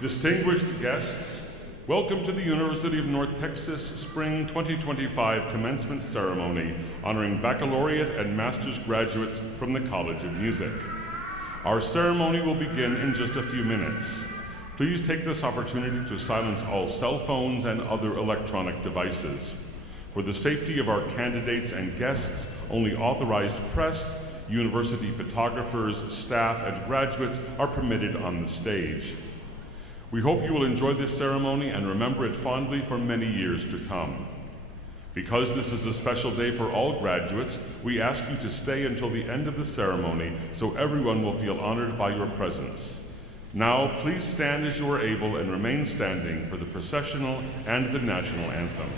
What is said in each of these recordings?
Distinguished guests, welcome to the University of North Texas Spring 2025 Commencement Ceremony honoring baccalaureate and master's graduates from the College of Music. Our ceremony will begin in just a few minutes. Please take this opportunity to silence all cell phones and other electronic devices. For the safety of our candidates and guests, only authorized press, university photographers, staff, and graduates are permitted on the stage. We hope you will enjoy this ceremony and remember it fondly for many years to come. Because this is a special day for all graduates, we ask you to stay until the end of the ceremony so everyone will feel honored by your presence. Now, please stand as you are able and remain standing for the processional and the national anthem.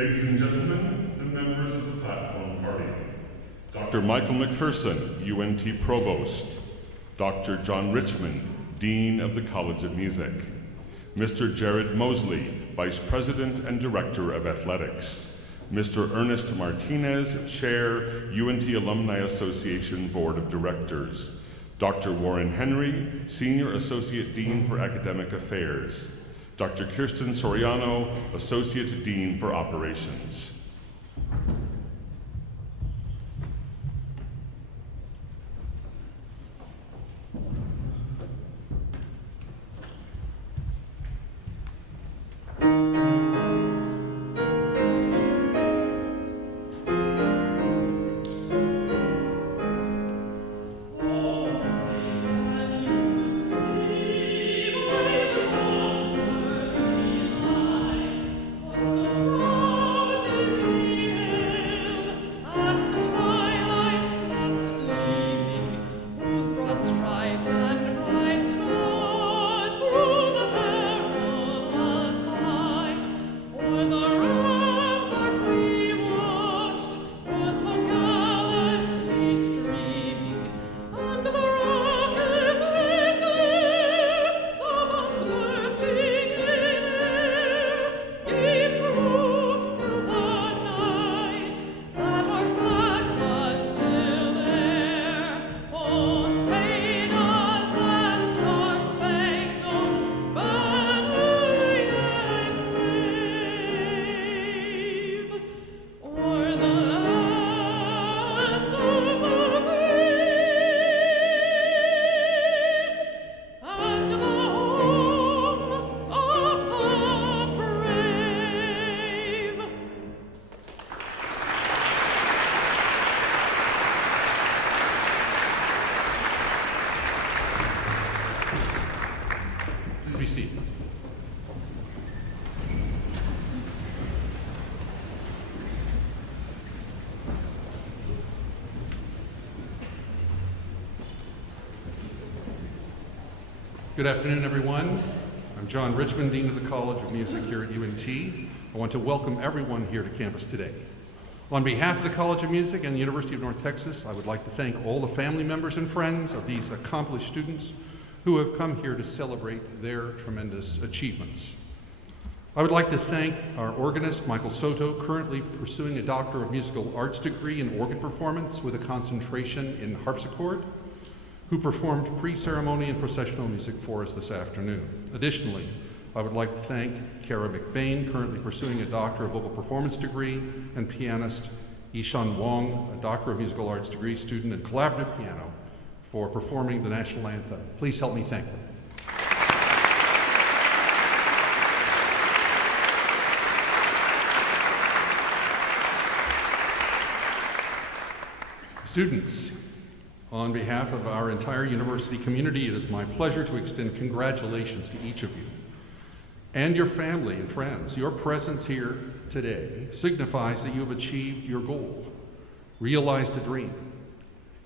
Ladies and gentlemen, the members of the platform party. Dr. Michael McPherson, UNT Provost. Dr. John Richmond, Dean of the College of Music. Mr. Jared Mosley, Vice President and Director of Athletics. Mr. Ernest Martinez, Chair, UNT Alumni Association Board of Directors. Dr. Warren Henry, Senior Associate Dean for Academic Affairs. Dr. Kirsten Soriano, Associate Dean for Operations. Be seated. Good afternoon, everyone. I'm John Richmond, Dean of the College of Music here at UNT. I want to welcome everyone here to campus today. On behalf of the College of Music and the University of North Texas, I would like to thank all the family members and friends of these accomplished students who have come here to celebrate their tremendous achievements. I would like to thank our organist, Michael Soto, currently pursuing a Doctor of Musical Arts degree in organ performance with a concentration in harpsichord, who performed pre-ceremony and processional music for us this afternoon. Additionally, I would like to thank Kara McBain, currently pursuing a Doctor of Vocal Performance degree, and pianist Ishan Wong, a Doctor of Musical Arts degree student in collaborative piano, for performing the national anthem. Please help me thank them. Students, on behalf of our entire university community, it is my pleasure to extend congratulations to each of you and your family and friends. Your presence here today signifies that you have achieved your goal, realized a dream,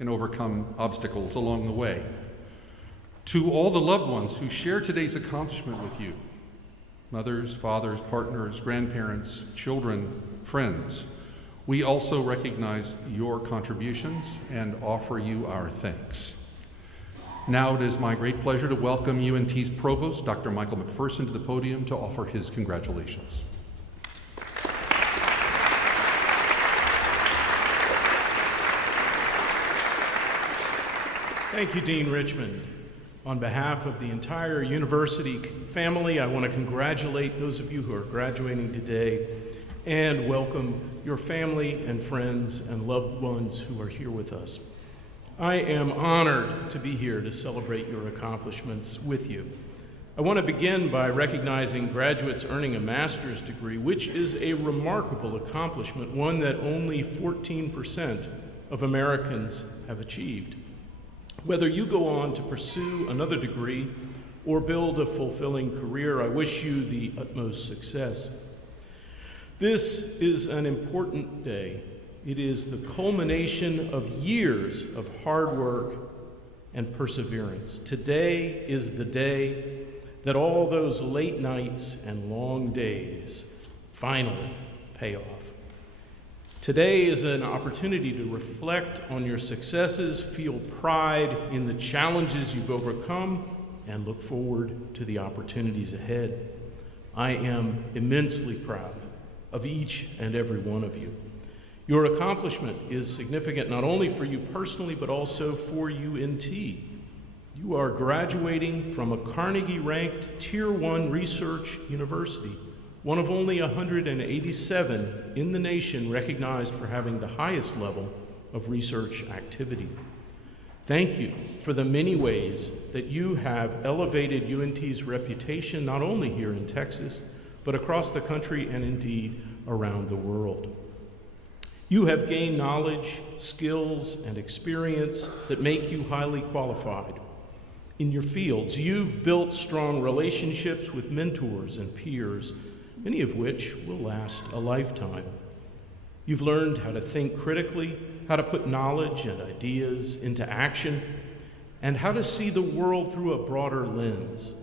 and overcome obstacles along the way. To all the loved ones who share today's accomplishment with you, mothers, fathers, partners, grandparents, children, friends, we also recognize your contributions and offer you our thanks. Now it is my great pleasure to welcome UNT's Provost, Dr. Michael McPherson, to the podium to offer his congratulations. Thank you, Dean Richmond. On behalf of the entire university family, I want to congratulate those of you who are graduating today and welcome your family and friends and loved ones who are here with us. I am honored to be here to celebrate your accomplishments with you. I want to begin by recognizing graduates earning a master's degree, which is a remarkable accomplishment, one that only 14% of Americans have achieved. Whether you go on to pursue another degree or build a fulfilling career, I wish you the utmost success. This is an important day. It is the culmination of years of hard work and perseverance. Today is the day that all those late nights and long days finally pay payoff. Today is an opportunity to reflect on your successes, feel pride in the challenges you've overcome, and look forward to the opportunities ahead. I am immensely proud of each and every one of you. Your accomplishment is significant not only for you personally, but also for UNT. You are graduating from a Carnegie-ranked Tier 1 research university, one of only 187 in the nation recognized for having the highest level of research activity. Thank you for the many ways that you have elevated UNT's reputation, not only here in Texas, but across the country and indeed around the world. You have gained knowledge, skills, and experience that make you highly qualified. In your fields, you've built strong relationships with mentors and peers, many of which will last a lifetime. You've learned how to think critically, how to put knowledge and ideas into action, and how to see the world through a broader lens.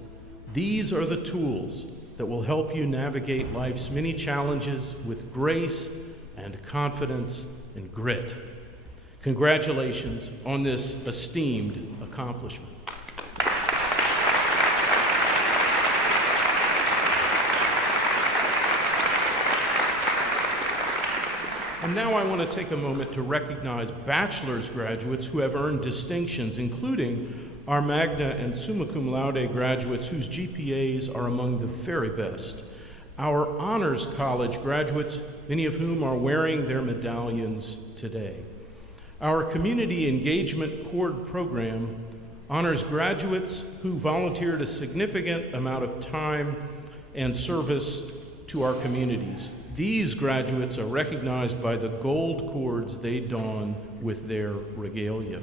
These are the tools that will help you navigate life's many challenges with grace and confidence and grit. Congratulations on this esteemed accomplishment. And now I want to take a moment to recognize bachelor's graduates who have earned distinctions, including our magna and summa cum laude graduates whose GPAs are among the very best. Our honors college graduates, many of whom are wearing their medallions today. Our community engagement cord program honors graduates who volunteered a significant amount of time and service to our communities. These graduates are recognized by the gold cords they don with their regalia.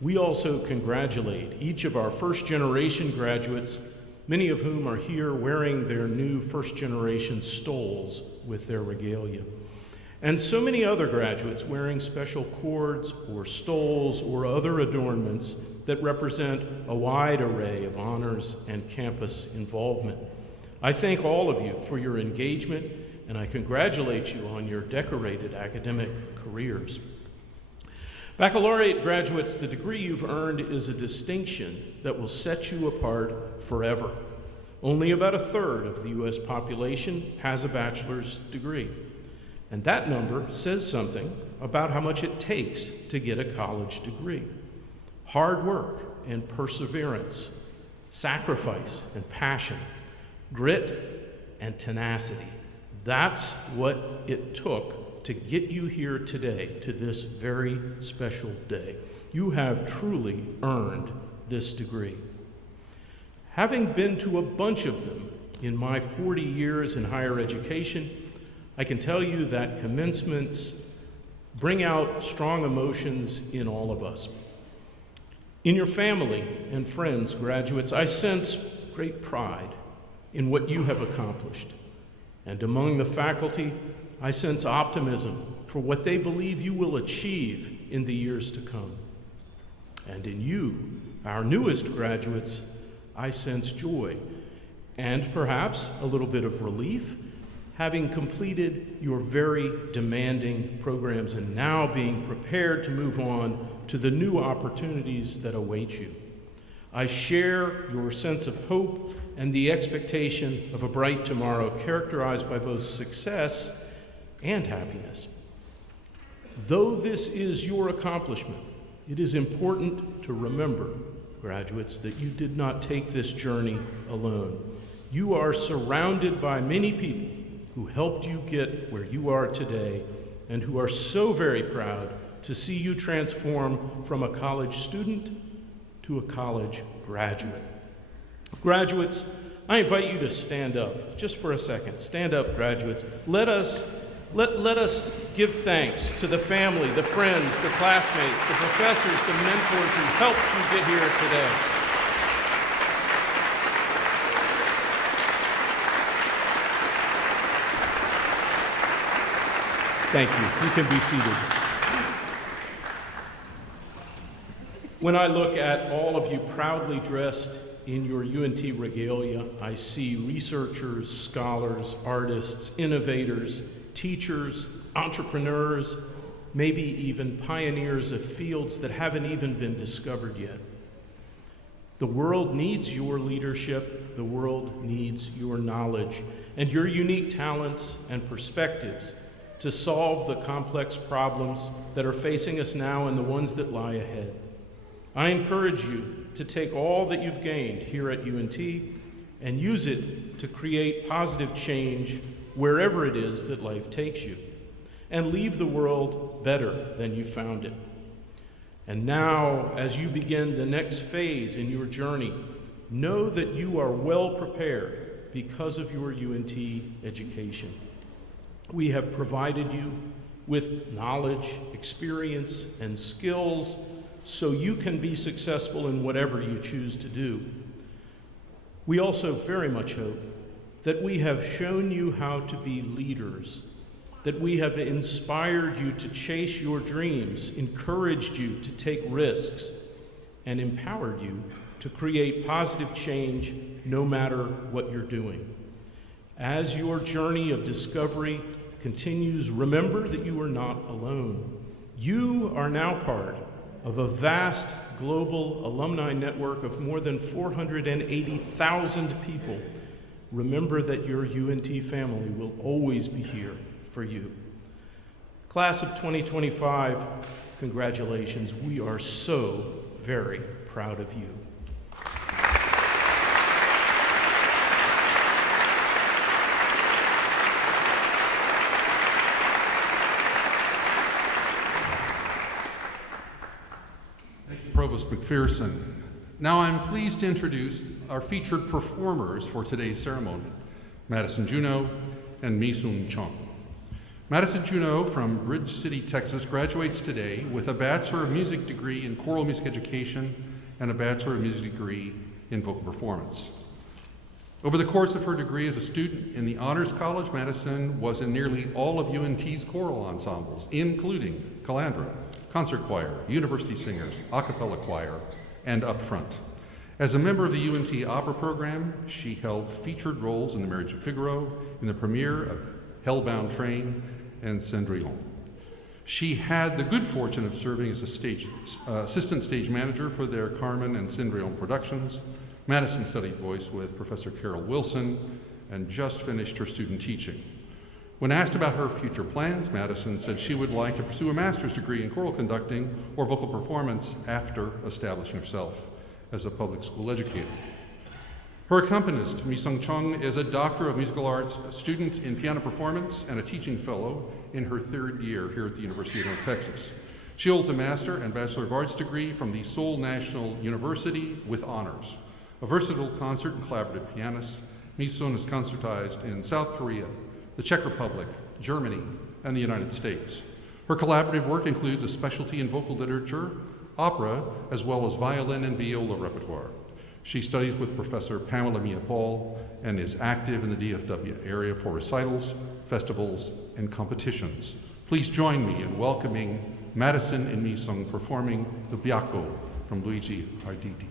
We also congratulate each of our first-generation graduates, many of whom are here wearing their new first-generation stoles with their regalia, and so many other graduates wearing special cords or stoles or other adornments that represent a wide array of honors and campus involvement. I thank all of you for your engagement, and I congratulate you on your decorated academic careers. Baccalaureate graduates, the degree you've earned is a distinction that will set you apart forever. Only about a third of the U.S. population has a bachelor's degree, and that number says something about how much it takes to get a college degree. Hard work and perseverance, sacrifice and passion, grit and tenacity. That's what it took to get you here today, to this very special day. You have truly earned this degree. Having been to a bunch of them in my 40 years in higher education, I can tell you that commencements bring out strong emotions in all of us. In your family and friends, graduates, I sense great pride in what you have accomplished. And among the faculty, I sense optimism for what they believe you will achieve in the years to come. And in you, our newest graduates, I sense joy and perhaps a little bit of relief, having completed your very demanding programs and now being prepared to move on to the new opportunities that await you. I share your sense of hope and the expectation of a bright tomorrow characterized by both success and happiness. Though this is your accomplishment, it is important to remember, graduates, that you did not take this journey alone. You are surrounded by many people who helped you get where you are today and who are so very proud to see you transform from a college student to a college graduate. Graduates, I invite you to stand up just for a second. Stand up, graduates. Let us give thanks to the family, the friends, the classmates, the professors, the mentors who helped you get here today. Thank you. You can be seated. When I look at all of you proudly dressed in your UNT regalia, I see researchers, scholars, artists, innovators, teachers, entrepreneurs, maybe even pioneers of fields that haven't even been discovered yet. The world needs your leadership, the world needs your knowledge, and your unique talents and perspectives to solve the complex problems that are facing us now and the ones that lie ahead. I encourage you to take all that you've gained here at UNT and use it to create positive change wherever it is that life takes you, and leave the world better than you found it. And now, as you begin the next phase in your journey, know that you are well prepared because of your UNT education. We have provided you with knowledge, experience, and skills so you can be successful in whatever you choose to do. We also very much hope that we have shown you how to be leaders, that we have inspired you to chase your dreams, encouraged you to take risks, and empowered you to create positive change no matter what you're doing. As your journey of discovery continues, remember that you are not alone. You are now part of a vast global alumni network of more than 480,000 people. Remember that your UNT family will always be here for you. Class of 2025, congratulations. We are so very proud of you. Thank you, Provost McPherson. Now I'm pleased to introduce our featured performers for today's ceremony, Madison Juneau and Mi-Sung Chung. Madison Juneau from Bridge City, Texas, graduates today with a Bachelor of Music degree in choral music education and a Bachelor of Music degree in vocal performance. Over the course of her degree as a student in the Honors College, Madison was in nearly all of UNT's choral ensembles, including Calandra, concert choir, university singers, a cappella choir, and up front. As a member of the UNT opera program, she held featured roles in The Marriage of Figaro, in the premiere of Hellbound Train, and Cendrillon. She had the good fortune of serving as assistant stage manager for their Carmen and Cendrillon productions. Madison studied voice with Professor Carol Wilson and just finished her student teaching. When asked about her future plans, Madison said she would like to pursue a master's degree in choral conducting or vocal performance after establishing herself as a public school educator. Her accompanist, Mi-Sung Chung, is a Doctor of Musical Arts student in piano performance and a teaching fellow in her third year here at the University of North Texas. She holds a Master and Bachelor of Arts degree from the Seoul National University with honors. A versatile concert and collaborative pianist, Mi-Sung is concertized in South Korea, the Czech Republic, Germany, and the United States. Her collaborative work includes a specialty in vocal literature, opera, as well as violin and viola repertoire. She studies with Professor Pamela Mia-Paul and is active in the DFW area for recitals, festivals, and competitions. Please join me in welcoming Madison and Mi-Sung performing the Biacco from Luigi Arditi.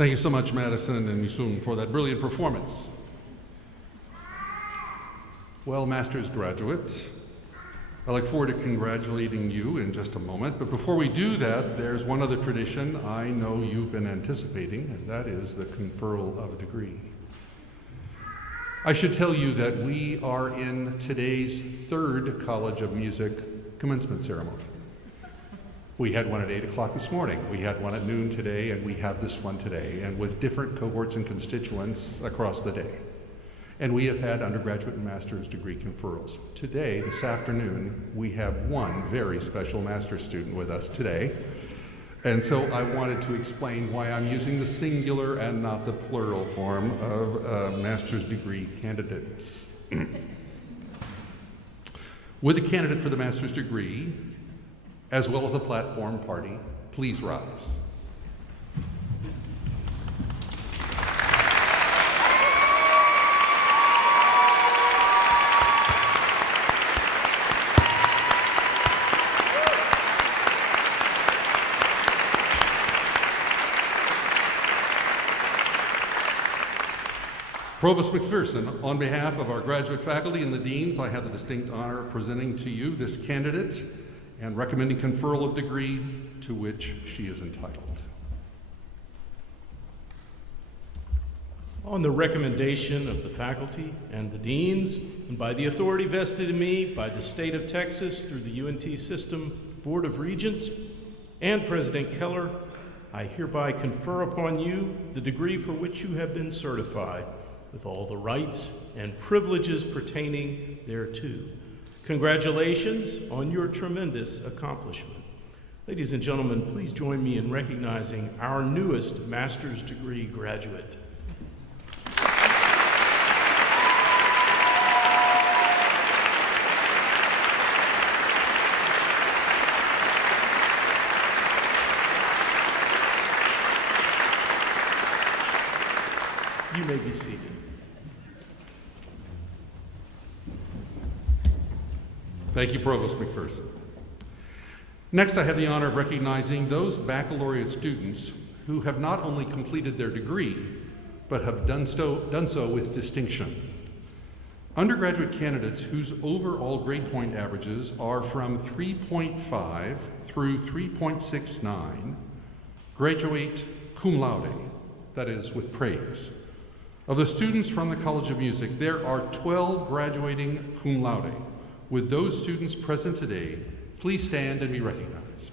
Thank you so much, Madison and Misung, for that brilliant performance. Well, master's graduates, I look forward to congratulating you in just a moment, but before we do that, there's one other tradition I know you've been anticipating, and that is the conferral of a degree. I should tell you that we are in today's third College of Music commencement ceremony. We had one at 8 o'clock this morning, we had one at noon today, and we have this one today, and with different cohorts and constituents across the day. And we have had undergraduate and master's degree conferrals. Today, this afternoon, we have one very special master's student with us today. And so I wanted to explain why I'm using the singular and not the plural form of master's degree candidates. Would the candidate for the master's degree, as well as the platform party, please rise? Provost McPherson, on behalf of our graduate faculty and the deans, I have the distinct honor of presenting to you this candidate and recommending conferral of degree to which she is entitled. On the recommendation of the faculty and the deans, and by the authority vested in me by the state of Texas through the UNT System Board of Regents and President Keller, I hereby confer upon you the degree for which you have been certified, with all the rights and privileges pertaining thereto. Congratulations on your tremendous accomplishment. Ladies and gentlemen, please join me in recognizing our newest master's degree graduate. You may be seated. Thank you, Provost McPherson. Next, I have the honor of recognizing those baccalaureate students who have not only completed their degree, but have done so with distinction. Undergraduate candidates whose overall grade point averages are from 3.5 through 3.69 graduate cum laude, that is, with praise. Of the students from the College of Music, there are 12 graduating cum laude. Would those students present today please stand and be recognized?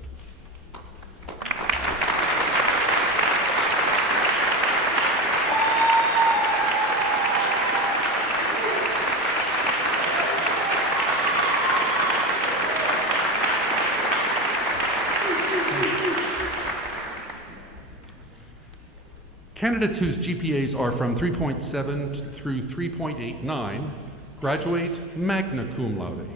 Candidates whose GPAs are from 3.7 through 3.89 graduate magna cum laude,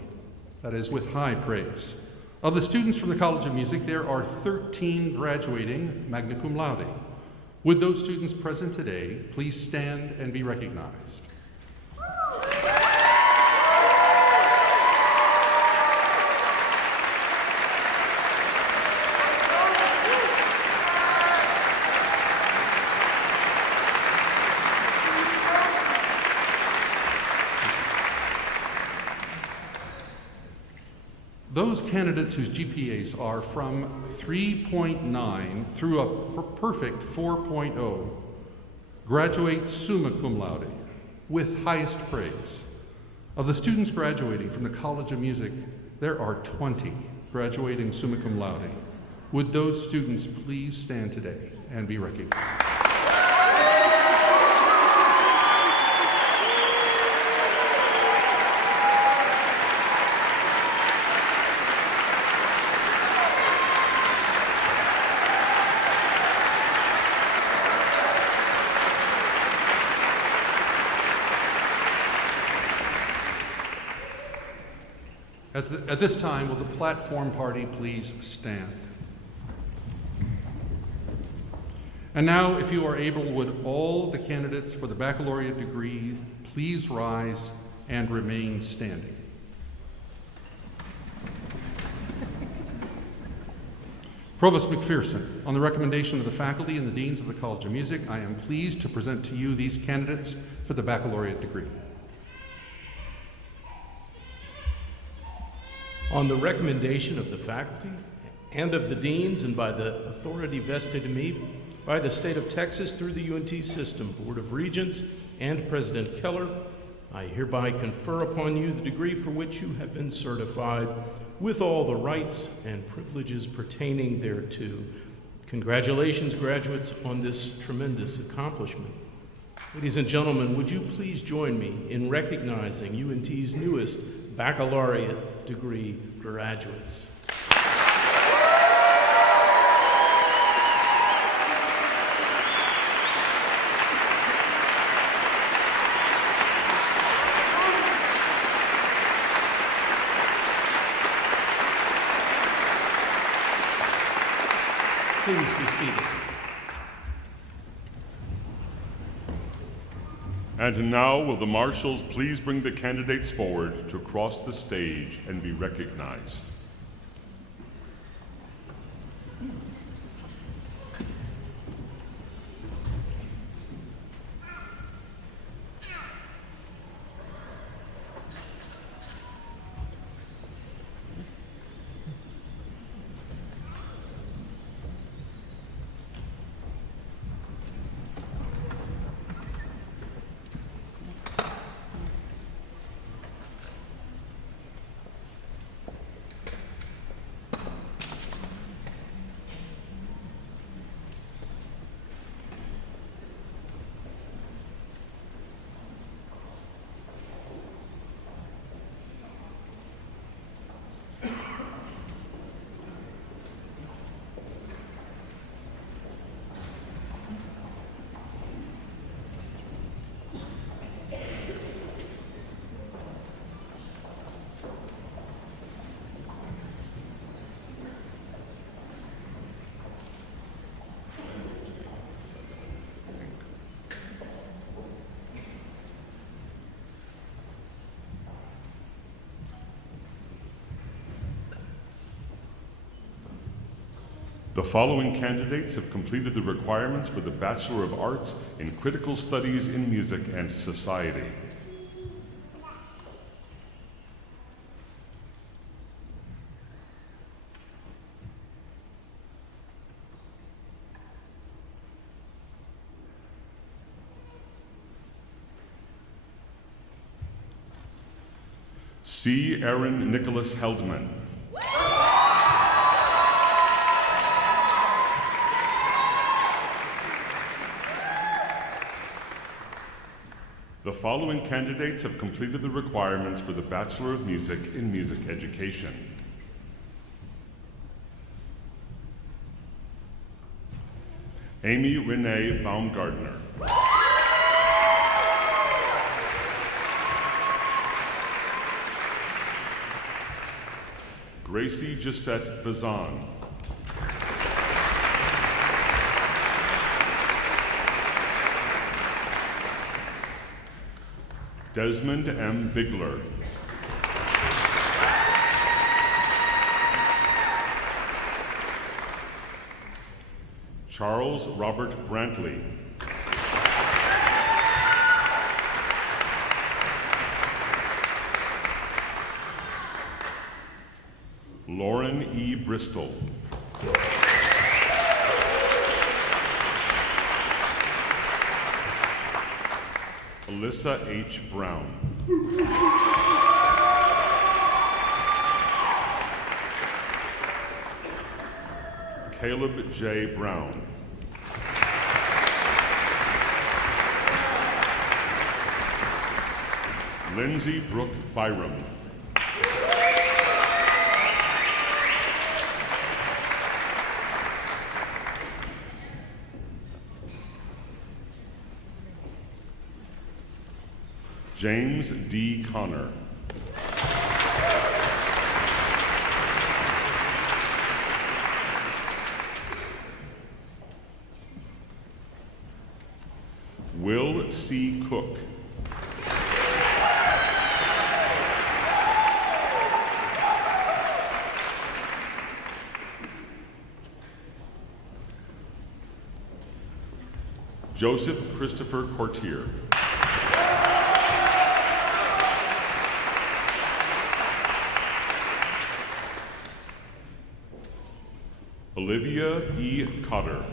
that is, with high praise. Of the students from the College of Music, there are 13 graduating magna cum laude. Would those students present today please stand and be recognized? Those candidates whose GPAs are from 3.9 through a perfect 4.0 graduate summa cum laude with highest praise. Of the students graduating from the College of Music, there are 20 graduating summa cum laude. Would those students please stand today and be recognized? At this time, will the platform party please stand? And now, if you are able, would all the candidates for the baccalaureate degree please rise and remain standing? Provost McPherson, on the recommendation of the faculty and the deans of the College of Music, I am pleased to present to you these candidates for the baccalaureate degree. On the recommendation of the faculty and of the deans, and by the authority vested in me by the state of Texas through the UNT system, Board of Regents, and President Keller, I hereby confer upon you the degree for which you have been certified, with all the rights and privileges pertaining thereto. Congratulations, graduates, on this tremendous accomplishment. Ladies and gentlemen, would you please join me in recognizing UNT's newest baccalaureate degree graduates. Please be seated. And now, will the marshals please bring the candidates forward to cross the stage and be recognized. The following candidates have completed the requirements for the Bachelor of Arts in Critical Studies in Music and Society. C. Aaron Nicholas Heldman. The following candidates have completed the requirements for the Bachelor of Music in Music Education. Amy Renee Baumgardner. Gracie Gisette Bazan. Desmond M. Bigler. Charles Robert Brantley. Lauren E. Bristol. Alyssa H. Brown. Caleb J. Brown. Lindsay Brooke Byram. James D. Connor. Will C. Cook. Joseph Christopher Courtier. Olivia E. Cotter.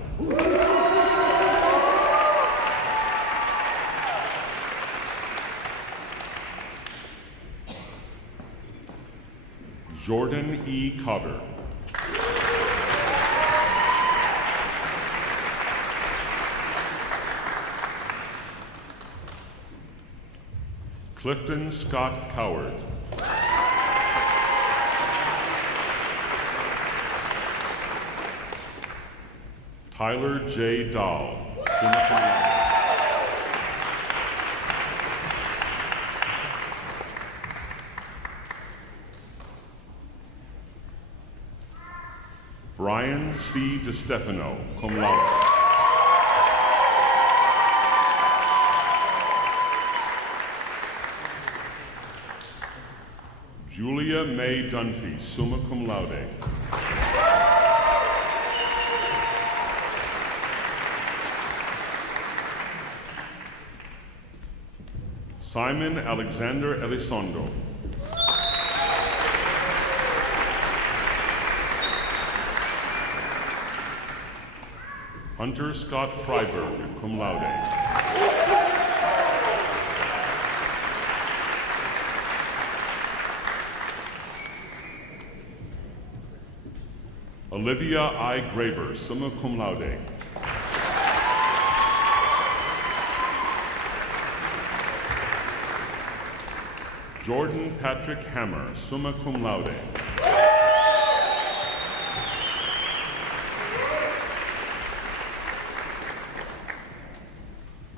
Jordan E. Cotter. Clifton Scott Coward. Tyler J. Dahl, summa cum laude. Brian C. DeStefano, cum laude. Julia May Dunphy, summa cum laude. Simon Alexander Elizondo. Hunter Scott Freiberg, cum laude. Olivia I. Graber, summa cum laude. Jordan Patrick Hammer, summa cum laude.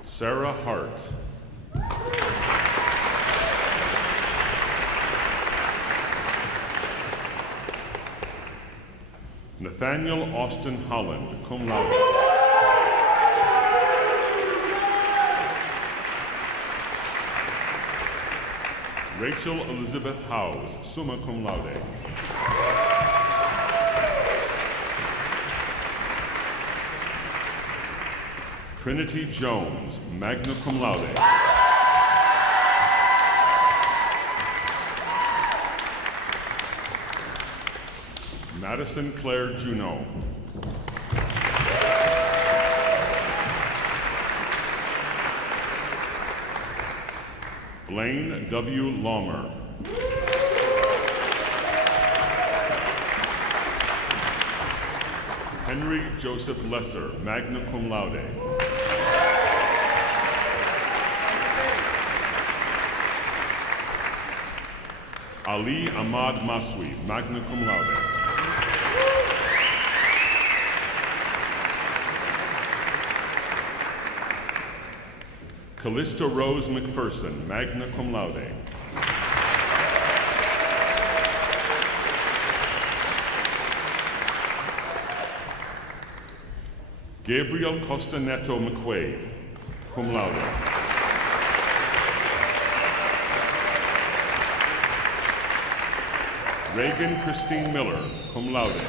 Sarah Hart. Nathaniel Austin Holland, cum laude. Rachel Elizabeth Howes, summa cum laude. Trinity Jones, magna cum laude. Madison Claire Junot. Blaine W. Laumer. Henry Joseph Lesser, magna cum laude. Ali Ahmad Maswi, magna cum laude. Callista Rose McPherson, magna cum laude. Gabriel Costa Neto McQuaid, cum laude. Reagan Christine Miller, cum laude.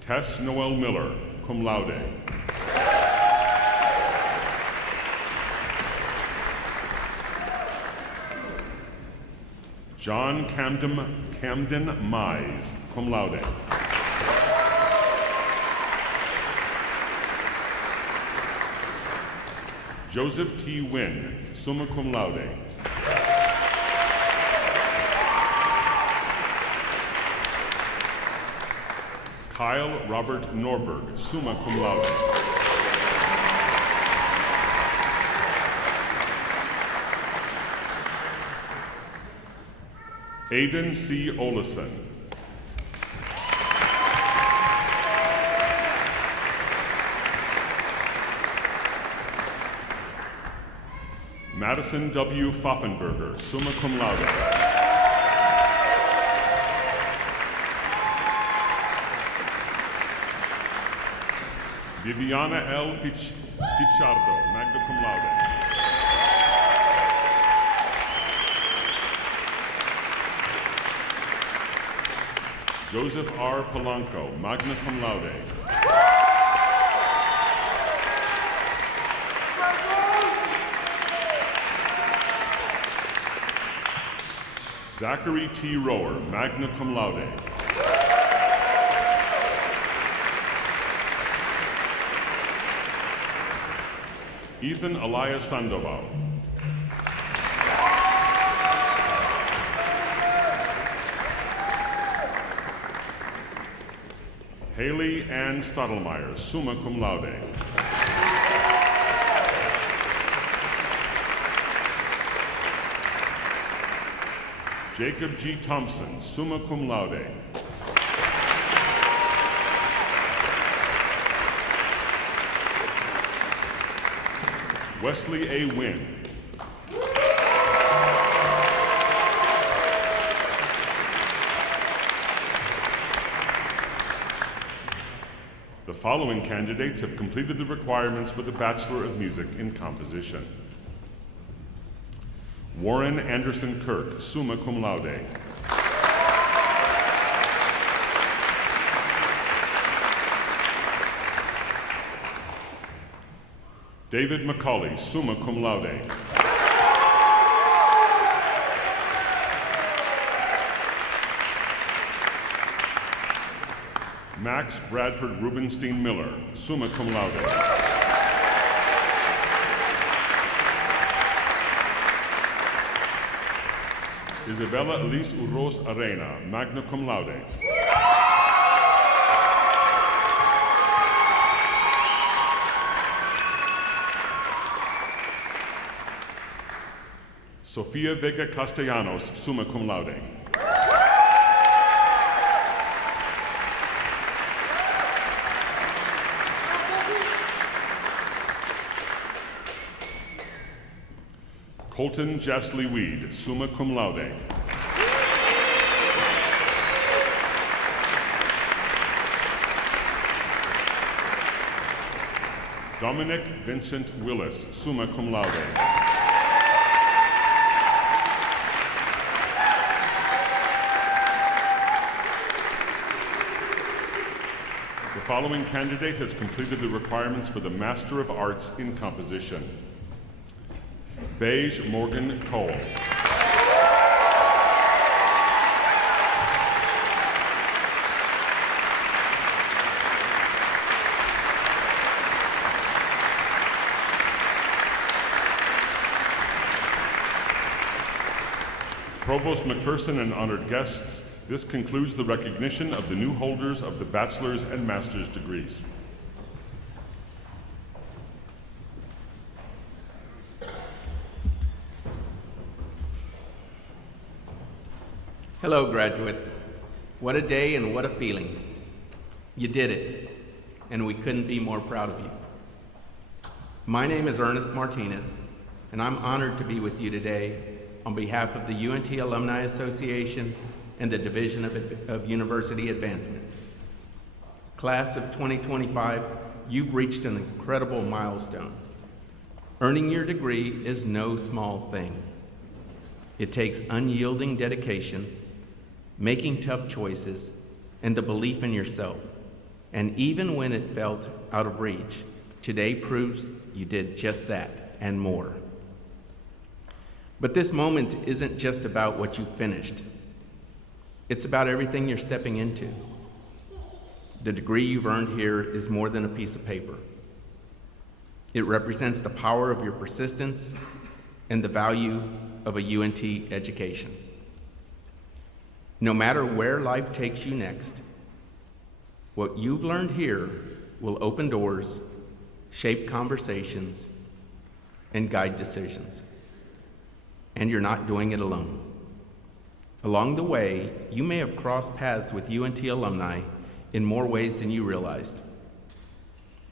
Tess Noel Miller, cum laude. John Camden Mize, cum laude. Joseph T. Wynn, summa cum laude. Kyle Robert Norberg, summa cum laude. Aidan C. Olison. Madison W. Pfaffenberger, summa cum laude. Viviana L. Pichardo, magna cum laude. Joseph R. Polanco, magna cum laude. Zachary T. Rower, magna cum laude. Ethan Elias Sandoval. Haley Ann Stottlemyre, summa cum laude. Jacob G. Thompson, summa cum laude. Wesley A. Wynn. The following candidates have completed the requirements for the Bachelor of Music in Composition. Warren Anderson Kirk, summa cum laude. David McCauley, summa cum laude. Max Bradford Rubenstein Miller, summa cum laude. Isabella Elise Urroz Arena, magna cum laude. Sofia Vega Castellanos, summa cum laude. Colton Jasley Weed, summa cum laude. Dominic Vincent Willis, summa cum laude. The following candidate has completed the requirements for the Master of Arts in Composition. Beige Morgan Cole. Provost McPherson and honored guests, this concludes the recognition of the new holders of the bachelor's and master's degrees. Hello, graduates. What a day and what a feeling. You did it, and we couldn't be more proud of you. My name is Ernest Martinez, and I'm honored to be with you today on behalf of the UNT Alumni Association and the Division of University Advancement. Class of 2025, you've reached an incredible milestone. Earning your degree is no small thing. It takes unyielding dedication, making tough choices, and the belief in yourself. And even when it felt out of reach, today proves you did just that and more. But this moment isn't just about what you finished. It's about everything you're stepping into. The degree you've earned here is more than a piece of paper. It represents the power of your persistence and the value of a UNT education. No matter where life takes you next, what you've learned here will open doors, shape conversations, and guide decisions. And you're not doing it alone. Along the way, you may have crossed paths with UNT alumni in more ways than you realized.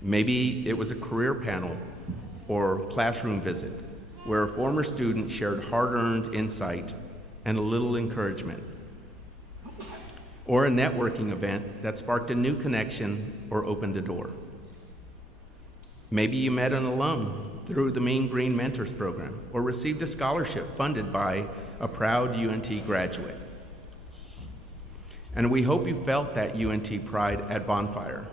Maybe it was a career panel or classroom visit where a former student shared hard-earned insight and a little encouragement. Or a networking event that sparked a new connection or opened a door. Maybe you met an alum through the Mean Green Mentors program or received a scholarship funded by a proud UNT graduate. And we hope you felt that UNT pride at Bonfire,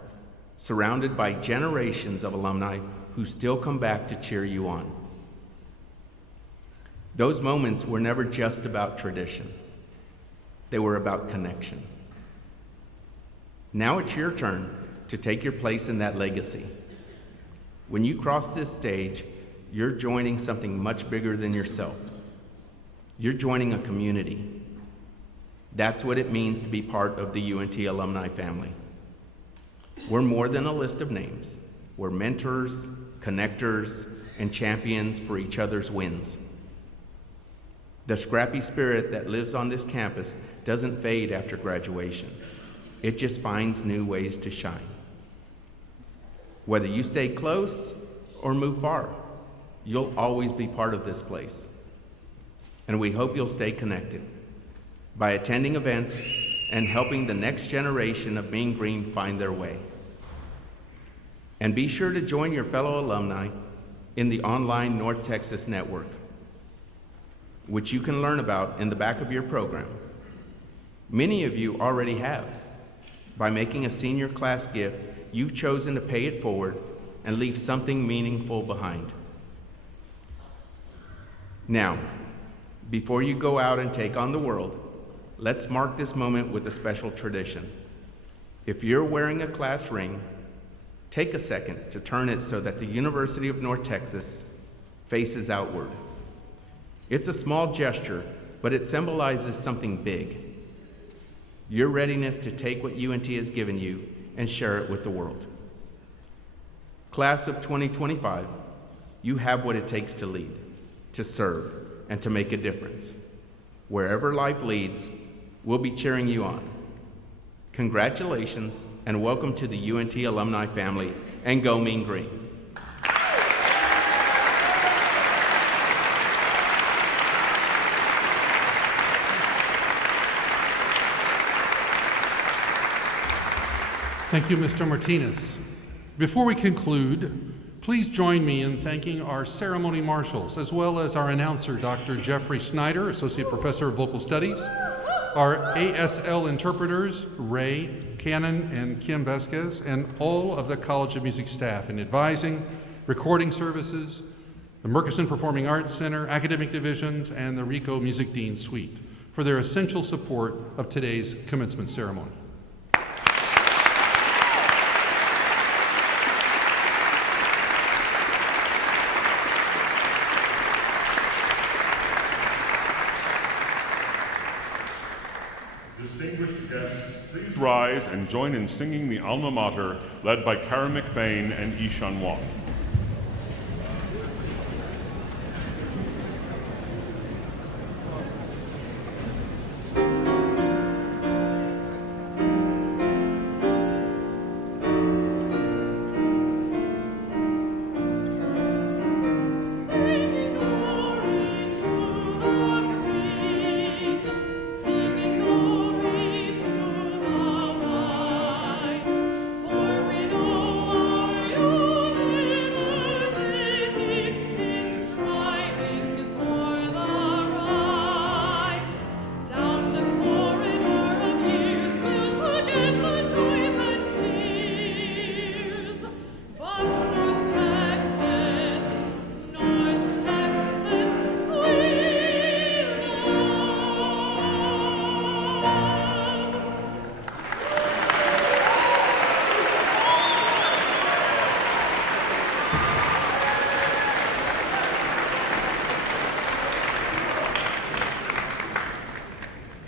surrounded by generations of alumni who still come back to cheer you on. Those moments were never just about tradition. They were about connection. Now it's your turn to take your place in that legacy. When you cross this stage, you're joining something much bigger than yourself. You're joining a community. That's what it means to be part of the UNT alumni family. We're more than a list of names. We're mentors, connectors, and champions for each other's wins. The scrappy spirit that lives on this campus doesn't fade after graduation. It just finds new ways to shine. Whether you stay close or move far, you'll always be part of this place. And we hope you'll stay connected by attending events and helping the next generation of Mean Green find their way. And be sure to join your fellow alumni in the online North Texas Network, which you can learn about in the back of your program. Many of you already have. By making a senior class gift, you've chosen to pay it forward and leave something meaningful behind. Now, before you go out and take on the world, let's mark this moment with a special tradition. If you're wearing a class ring, take a second to turn it so that the University of North Texas faces outward. It's a small gesture, but it symbolizes something big. Your readiness to take what UNT has given you and share it with the world. Class of 2025, you have what it takes to lead, to serve, and to make a difference. Wherever life leads, we'll be cheering you on. Congratulations, and welcome to the UNT alumni family, and go Mean Green. Thank you, Mr. Martinez. Before we conclude, please join me in thanking our ceremony marshals, as well as our announcer, Dr. Jeffrey Snyder, Associate Professor of Vocal Studies, our ASL interpreters, Ray, Cannon, and Kim Vasquez, and all of the College of Music staff in advising, recording services, the Murchison Performing Arts Center, academic divisions, and the Rico Music Dean Suite for their essential support of today's commencement ceremony. Distinguished guests, please rise and join in singing the alma mater led by Kara McBain and Ishan Wong.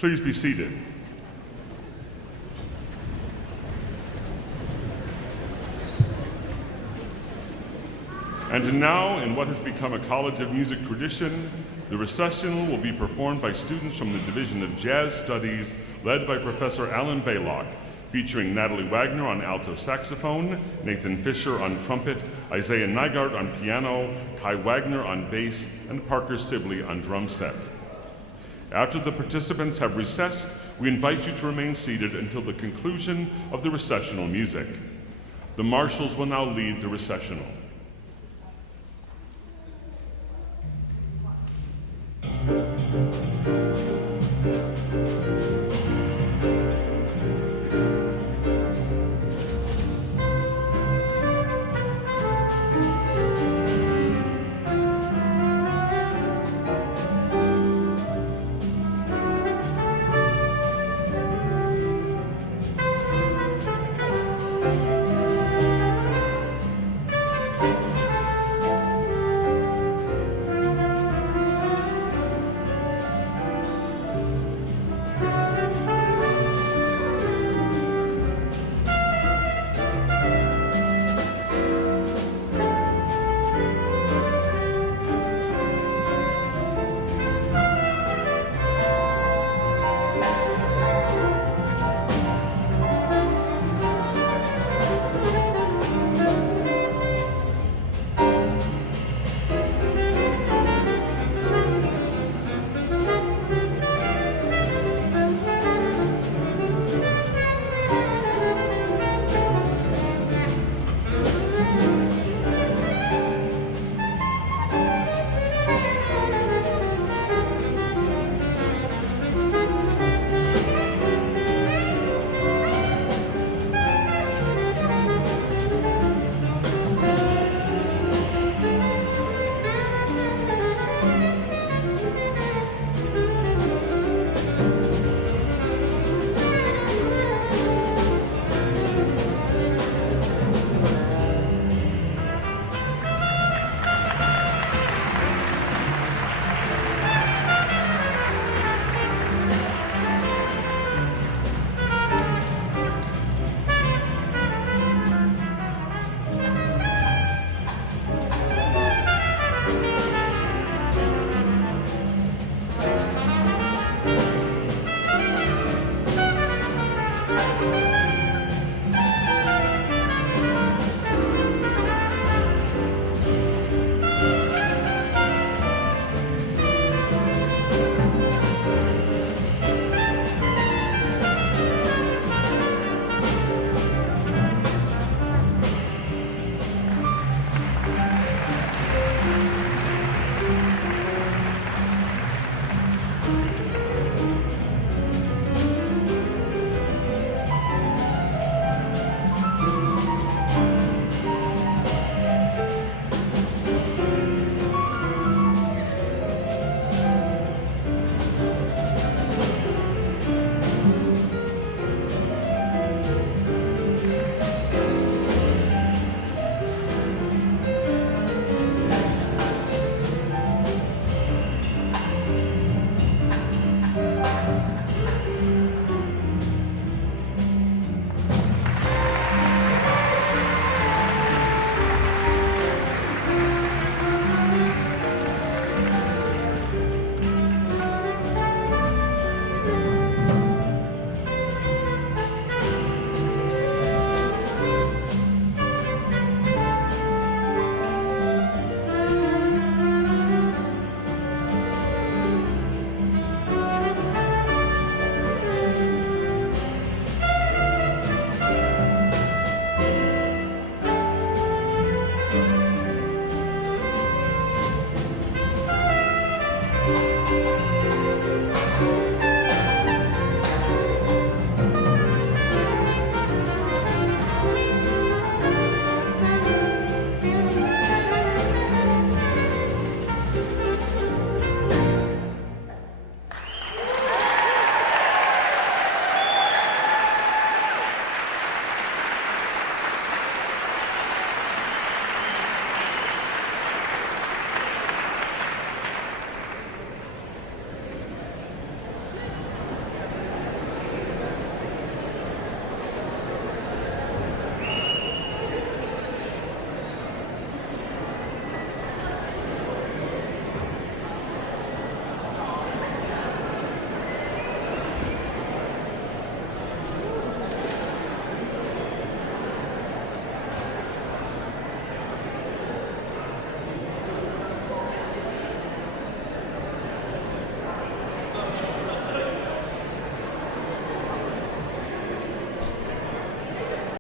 Please be seated. And now, in what has become a College of Music tradition, the recessional will be performed by students from the Division of Jazz Studies, led by Professor Alan Baylock, featuring Natalie Wagner on alto saxophone, Nathan Fisher on trumpet, Isaiah Nygaard on piano, Kai Wagner on bass, and Parker Sibley on drum set. After the participants have recessed, we invite you to remain seated until the conclusion of the recessional music. The marshals will now lead the recessional.